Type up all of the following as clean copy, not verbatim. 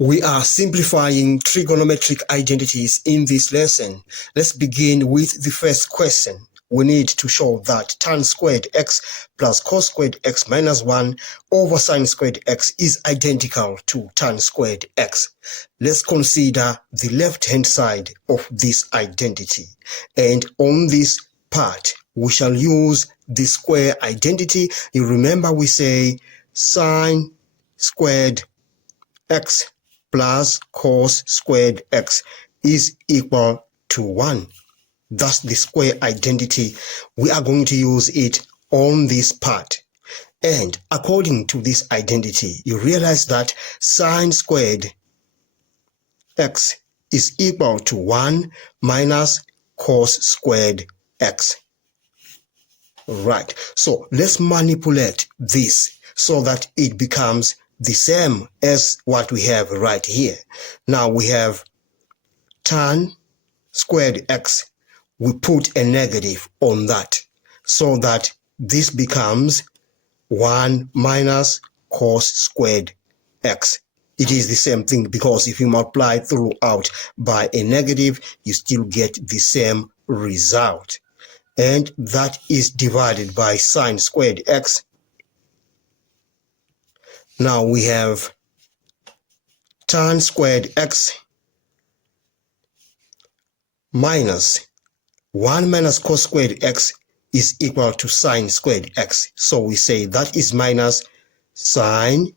We are simplifying trigonometric identities in this lesson. Let's begin with the first question. We need to show that tan squared x plus cos squared x minus 1 over sin squared x is identical to tan squared x. Let's consider the left-hand side of this identity. And on this part, we shall use the square identity. You remember we say sin squared x plus cos squared x is equal to 1. That's the square identity. We are going to use it on this part. And according to this identity, you realize that sin squared x is equal to 1 minus cos squared x. Right. So let's manipulate this so that it becomes the same as what we have right here. Now we have tan squared x. We put a negative on that so that this becomes 1 minus cos squared x. It is the same thing because if you multiply throughout by a negative, you still get the same result. And that is divided by sin squared x. Now we have tan squared x minus 1 minus cos squared x is equal to sin squared x. So we say that is minus sin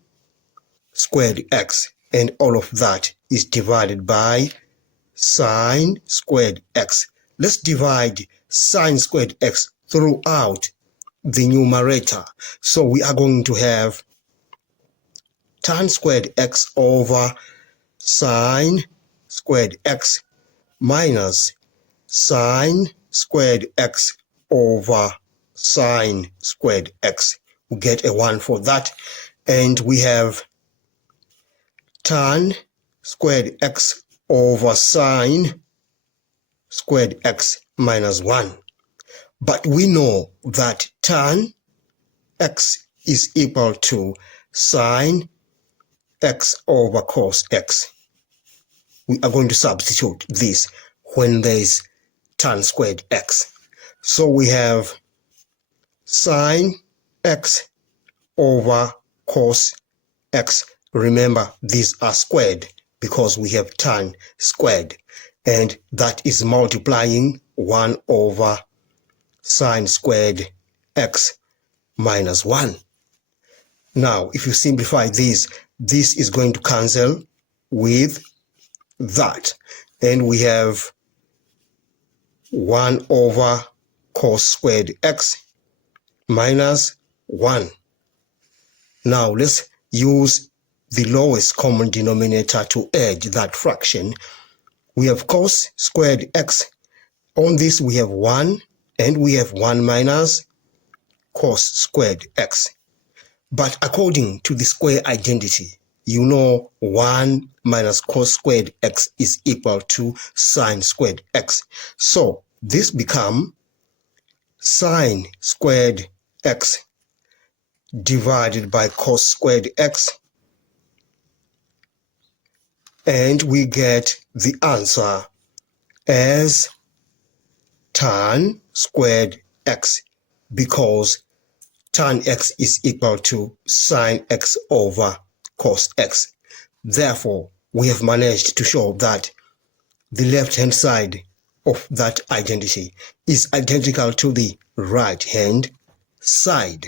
squared x. And all of that is divided by sin squared x. Let's divide sin squared x throughout the numerator. So we are going to have tan squared x over sin squared x minus sin squared x over sin squared x. We get a 1 for that. And we have tan squared x over sin squared x minus 1. But we know that tan x is equal to sin x over cos x. We are going to substitute this when there is tan squared x. So we have sin x over cos x. Remember, these are squared because we have tan squared. And that is multiplying 1 over sin squared x minus 1. Now, if you simplify this is going to cancel with that. And we have 1 over cos squared x minus 1. Now, let's use the lowest common denominator to add that fraction. We have cos squared x. On this, we have 1, and we have 1 minus cos squared x. But according to the square identity, you know 1 minus cos squared x is equal to sin squared x. So this becomes sin squared x divided by cos squared x. And we get the answer as tan squared x because tan x is equal to sin x over cos x. Therefore, we have managed to show that the left-hand side of that identity is identical to the right-hand side.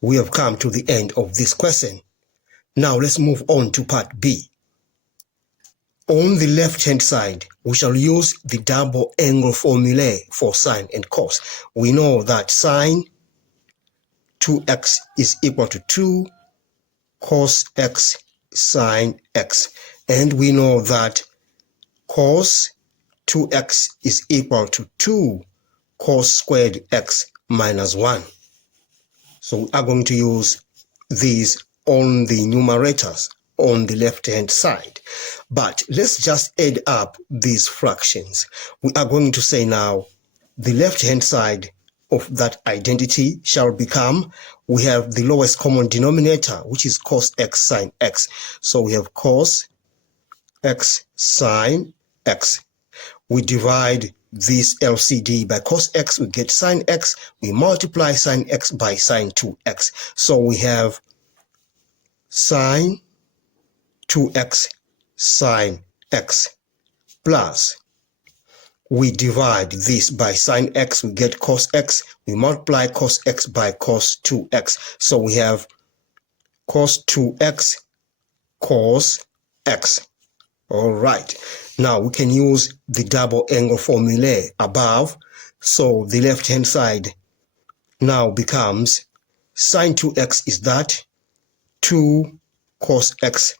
We have come to the end of this question. Now let's move on to part B. On the left-hand side, we shall use the double angle formulae for sine and cos. We know that sine 2x is equal to 2 cos x sine x. And we know that cos 2x is equal to 2 cos squared x minus 1. So we are going to use these on the numerators on the left-hand side. But let's just add up these fractions. We are going to say now the left-hand side of that identity shall become, we have the lowest common denominator, which is cos x sine x. So we have cos x sine x. We divide this LCD by cos x, we get sine x. We multiply sine x by sine 2x. So we have sine 2x sine x plus, we divide this by sine x, we get cos x. We multiply cos x by cos 2x. So we have cos 2x cos x. All right. Now we can use the double angle formulae above. So the left-hand side now becomes sine 2x is that 2 cos x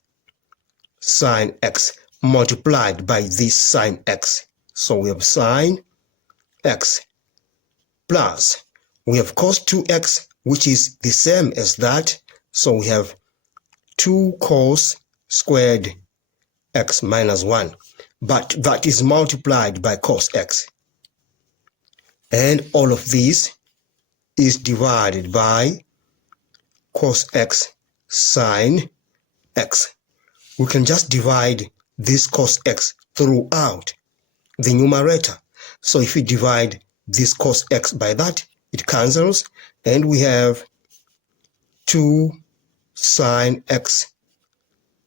sine x multiplied by this sine x. So we have sine x plus, we have cos 2x, which is the same as that. So we have 2 cos squared x minus 1. But that is multiplied by cos x. And all of this is divided by cos x sine x. We can just divide this cos x throughout the numerator. So if we divide this cos x by that, it cancels, and we have 2 sine x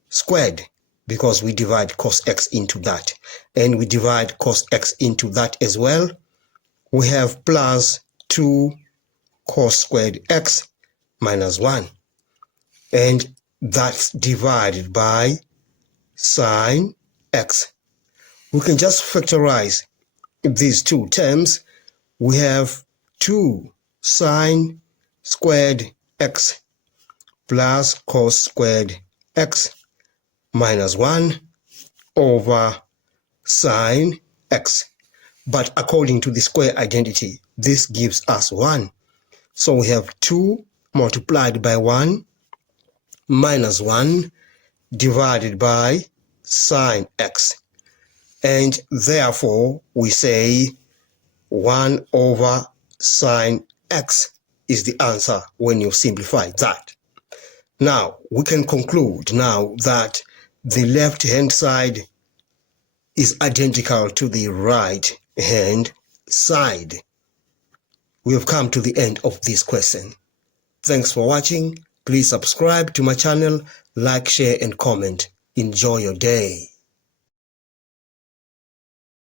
squared, because we divide cos x into that, and we divide cos x into that as well. We have plus 2 cos squared x minus 1, and that's divided by sine x. We can just factorize these two terms. We have 2 sine squared x plus cos squared x minus 1 over sine x. But according to the square identity, this gives us 1. So we have 2 multiplied by 1 minus 1 divided by sine x. And therefore, we say 1 over sine x is the answer when you simplify that. Now, we can conclude now that the left-hand side is identical to the right-hand side. We have come to the end of this question. Thanks for watching. Please subscribe to my channel, like, share, and comment. Enjoy your day.